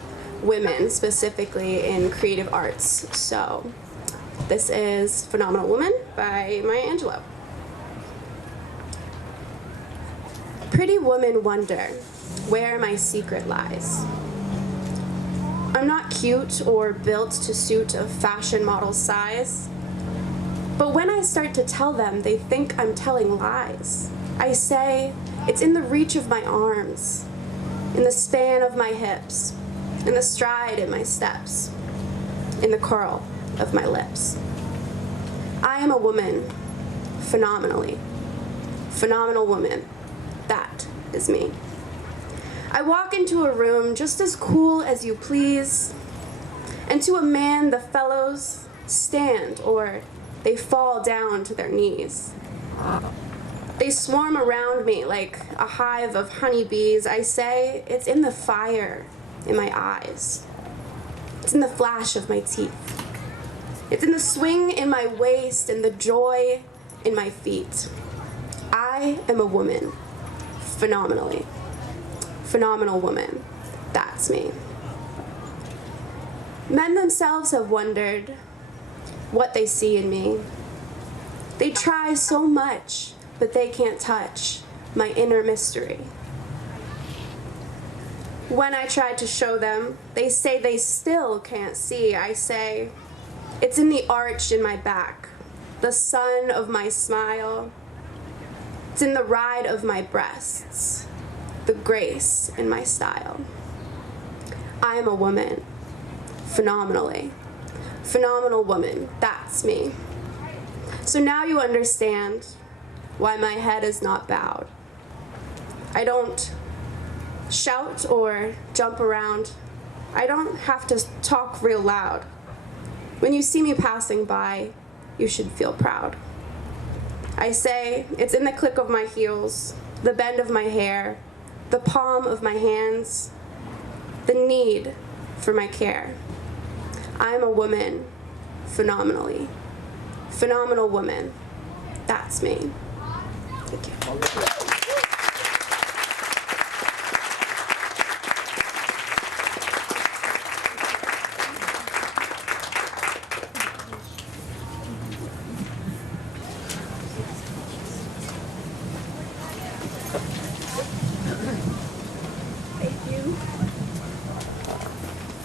women, specifically in creative arts. So this is Phenomenal Woman by Maya Angelou. Pretty woman wonder where my secret lies. I'm not cute or built to suit a fashion model's size. But when I start to tell them, they think I'm telling lies. I say, it's in the reach of my arms, in the span of my hips, in the stride in my steps, in the curl of my lips. I am a woman, phenomenally. Phenomenal woman. That is me. I walk into a room just as cool as you please, and to a man the fellows stand or they fall down to their knees. They swarm around me like a hive of honeybees. I say, it's in the fire in my eyes. It's in the flash of my teeth. It's in the swing in my waist and the joy in my feet. I am a woman, phenomenally. Phenomenal woman. That's me. Men themselves have wondered what they see in me. They try so much, but they can't touch my inner mystery. When I try to show them, they say they still can't see. I say, it's in the arch in my back, the sun of my smile. It's in the ride of my breasts, the grace in my style. I am a woman, phenomenally. Phenomenal woman, that's me. So now you understand why my head is not bowed. I don't shout or jump around. I don't have to talk real loud. When you see me passing by, you should feel proud. I say, it's in the click of my heels, the bend of my hair, the palm of my hands, the need for my care. I am a woman, phenomenally. Phenomenal woman. That's me. Thank you.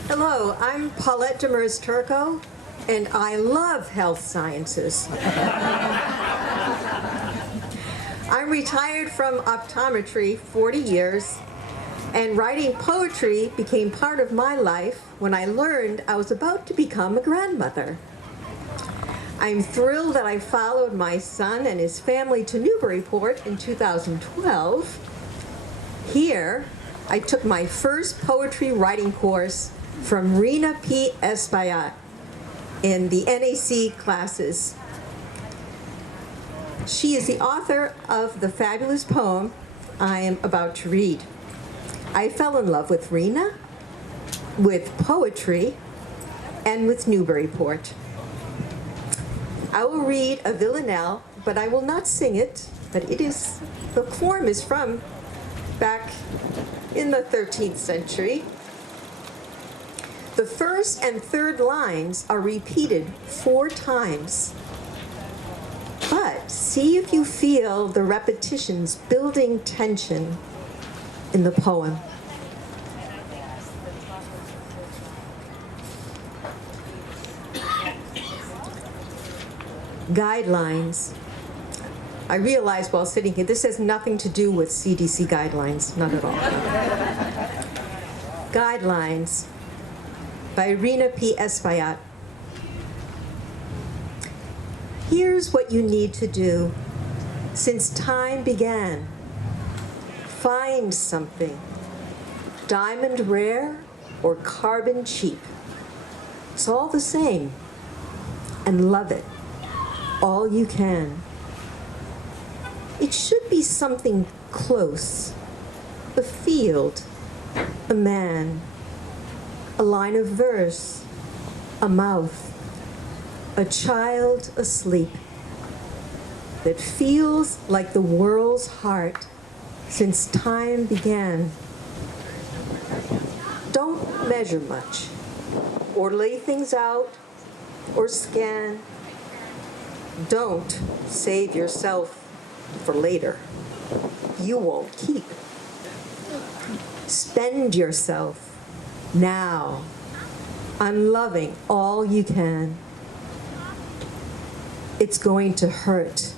Hello, I'm Paulette Demers-Turco, and I love health sciences. I'm retired from optometry 40 years, and writing poetry became part of my life when I learned I was about to become a grandmother. I'm thrilled that I followed my son and his family to Newburyport in 2012. Here, I took my first poetry writing course from Rena P. Espaillat in the NAC classes. She is the author of the fabulous poem I am about to read. I fell in love with Rena, with poetry, and with Newburyport. I will read a villanelle, but I will not sing it, but the form is from back in the 13th century. The first and third lines are repeated 4 times. But see if you feel the repetitions building tension in the poem. Guidelines. I realized while sitting here, this has nothing to do with CDC guidelines, not at all. Guidelines by Rena P. Espaillat. Here's what you need to do since time began. Find something, diamond rare or carbon cheap. It's all the same, and love it all you can. It should be something close, a field, a man, a line of verse, a mouth, a child asleep that feels like the world's heart since time began. Don't measure much, or lay things out, or scan. Don't save yourself for later. You won't keep. Spend yourself now on loving all you can. It's going to hurt.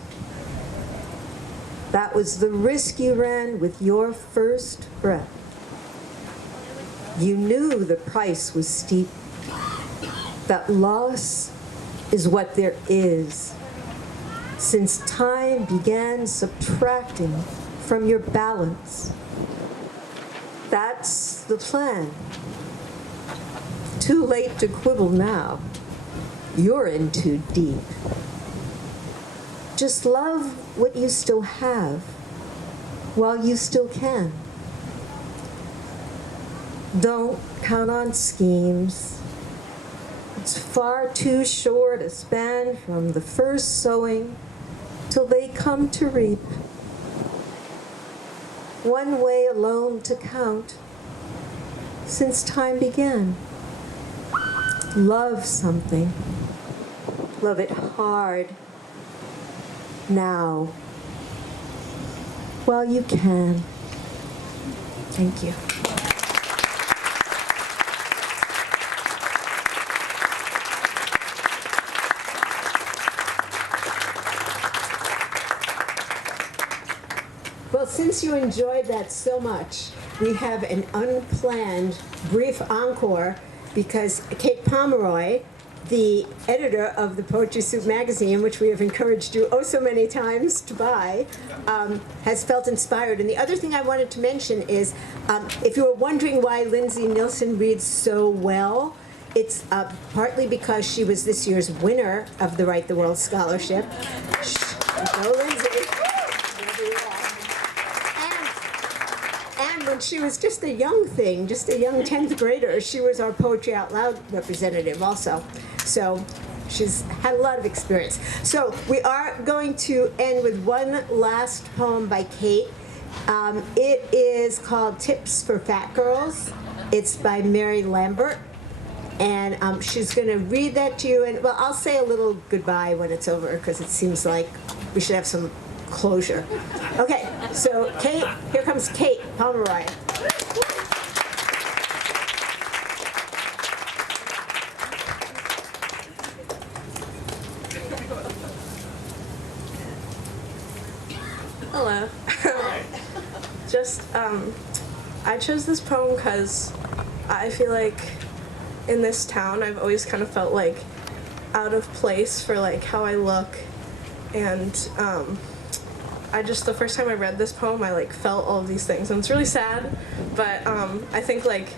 That was the risk you ran with your first breath. You knew the price was steep. That loss is what there is. Since time began subtracting from your balance. That's the plan. Too late to quibble now. You're in too deep. Just love what you still have while you still can. Don't count on schemes. It's far too short a span from the first sowing till they come to reap. One way alone to count since time began. Love something. Love it hard. Now. While you can. Thank you. Well, since you enjoyed that so much, we have an unplanned brief encore because Kate Pomeroy, the editor of the Poetry Soup magazine, which we have encouraged you oh so many times to buy, has felt inspired. And the other thing I wanted to mention is, if you were wondering why Lindsay Nilsson reads so well, it's partly because she was this year's winner of the Write the World Scholarship. Go, Lindsay. And when she was just a young thing, just a young 10th grader, she was our Poetry Out Loud representative also. So she's had a lot of experience. So we are going to end with one last poem by Kate. It is called Tips for Fat Girls. It's by Mary Lambert. And she's going to read that to you. And, well, I'll say a little goodbye when it's over because it seems like we should have some closure. Okay, so Kate, here comes Kate Pomeroy. Hello. I chose this poem because I feel like in this town I've always kind of felt like out of place for like how I look, and the first time I read this poem I like felt all of these things, and it's really sad, but I think like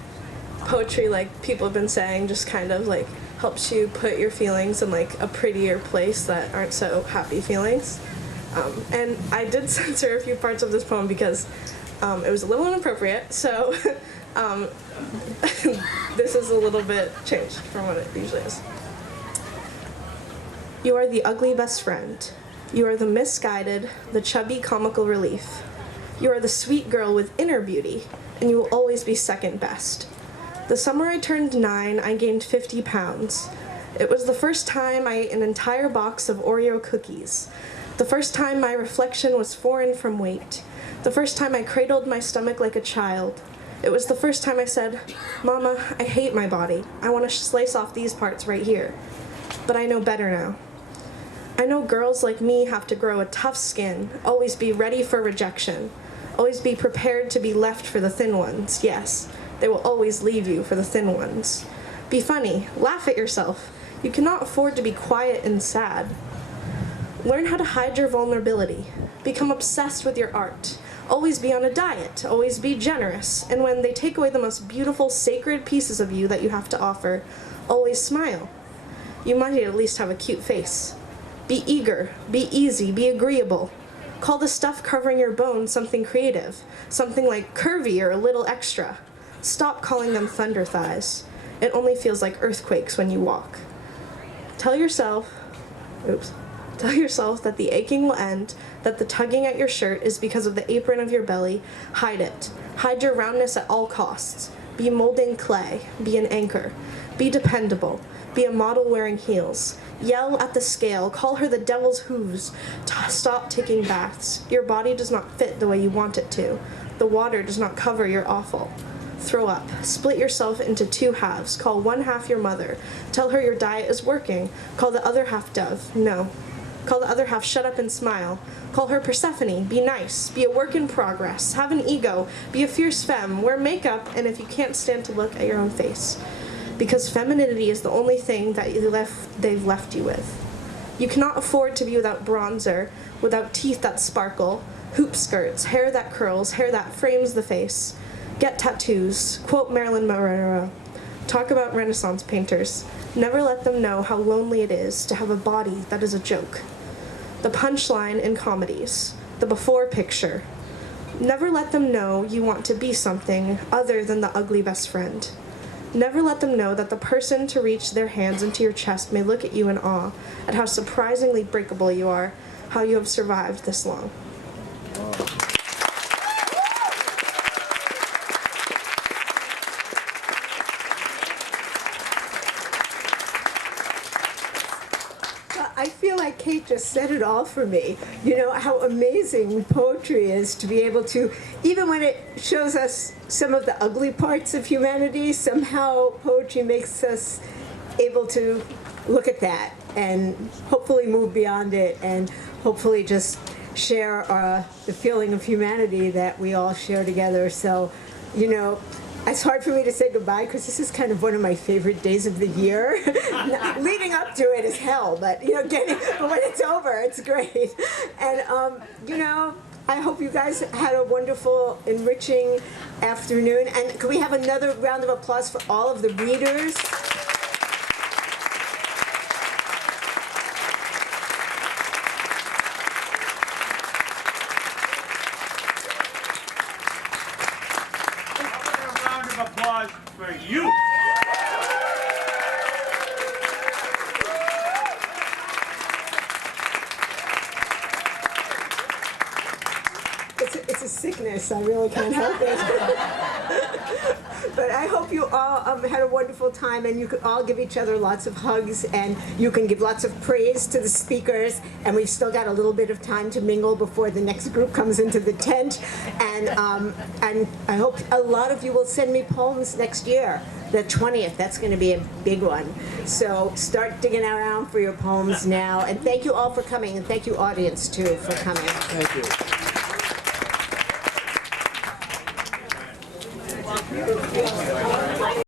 poetry, like people have been saying, just kind of like helps you put your feelings in like a prettier place that aren't so happy feelings. And I did censor a few parts of this poem because it was a little inappropriate, so this is a little bit changed from what it usually is. You are the ugly best friend. You are the misguided, the chubby comical relief. You are the sweet girl with inner beauty, and you will always be second best. The summer I turned 9, I gained 50 pounds. It was the first time I ate an entire box of Oreo cookies. The first time my reflection was foreign from weight. The first time I cradled my stomach like a child. It was the first time I said, "Mama, I hate my body. I want to slice off these parts right here." But I know better now. I know girls like me have to grow a tough skin, always be ready for rejection, always be prepared to be left for the thin ones. Yes, they will always leave you for the thin ones. Be funny, laugh at yourself. You cannot afford to be quiet and sad. Learn how to hide your vulnerability. Become obsessed with your art. Always be on a diet. Always be generous. And when they take away the most beautiful, sacred pieces of you that you have to offer, always smile. You might at least have a cute face. Be eager. Be easy. Be agreeable. Call the stuff covering your bones something creative. Something like curvy or a little extra. Stop calling them thunder thighs. It only feels like earthquakes when you walk. Tell yourself that the aching will end, that the tugging at your shirt is because of the apron of your belly. Hide it. Hide your roundness at all costs. Be molding clay. Be an anchor. Be dependable. Be a model wearing heels. Yell at the scale. Call her the devil's hooves. Stop taking baths. Your body does not fit the way you want it to. The water does not cover your offal. Throw up. Split yourself into two halves. Call one half your mother. Tell her your diet is working. Call the other half Dove. No. Call the other half shut up and smile. Call her Persephone. Be nice. Be a work in progress. Have an ego. Be a fierce femme. Wear makeup, and if you can't stand to look at your own face. Because femininity is the only thing that they've left you with. You cannot afford to be without bronzer, without teeth that sparkle, hoop skirts, hair that curls, hair that frames the face. Get tattoos. Quote Marilyn Monroe. Talk about Renaissance painters. Never let them know how lonely it is to have a body that is a joke. The punchline in comedies. The before picture. Never let them know you want to be something other than the ugly best friend. Never let them know that the person to reach their hands into your chest may look at you in awe at how surprisingly breakable you are, how you have survived this long. I feel like Kate just said it all for me. You know, how amazing poetry is to be able to, even when it shows us some of the ugly parts of humanity, somehow poetry makes us able to look at that and hopefully move beyond it and hopefully just share the feeling of humanity that we all share together. So, you know, it's hard for me to say goodbye because this is kind of one of my favorite days of the year. Leading up to it is hell, but you know, but when it's over, it's great. And you know, I hope you guys had a wonderful, enriching afternoon. And can we have another round of applause for all of the readers? Applause for you. It's a sickness. I really can't help it. But I hope you all had a wonderful time, and you could all give each other lots of hugs, and you can give lots of praise to the speakers. And we've still got a little bit of time to mingle before the next group comes into the tent. And I hope a lot of you will send me poems next year. The 20th, that's going to be a big one. So start digging around for your poems now. And thank you all for coming, and thank you, audience, too, for coming. Thank you.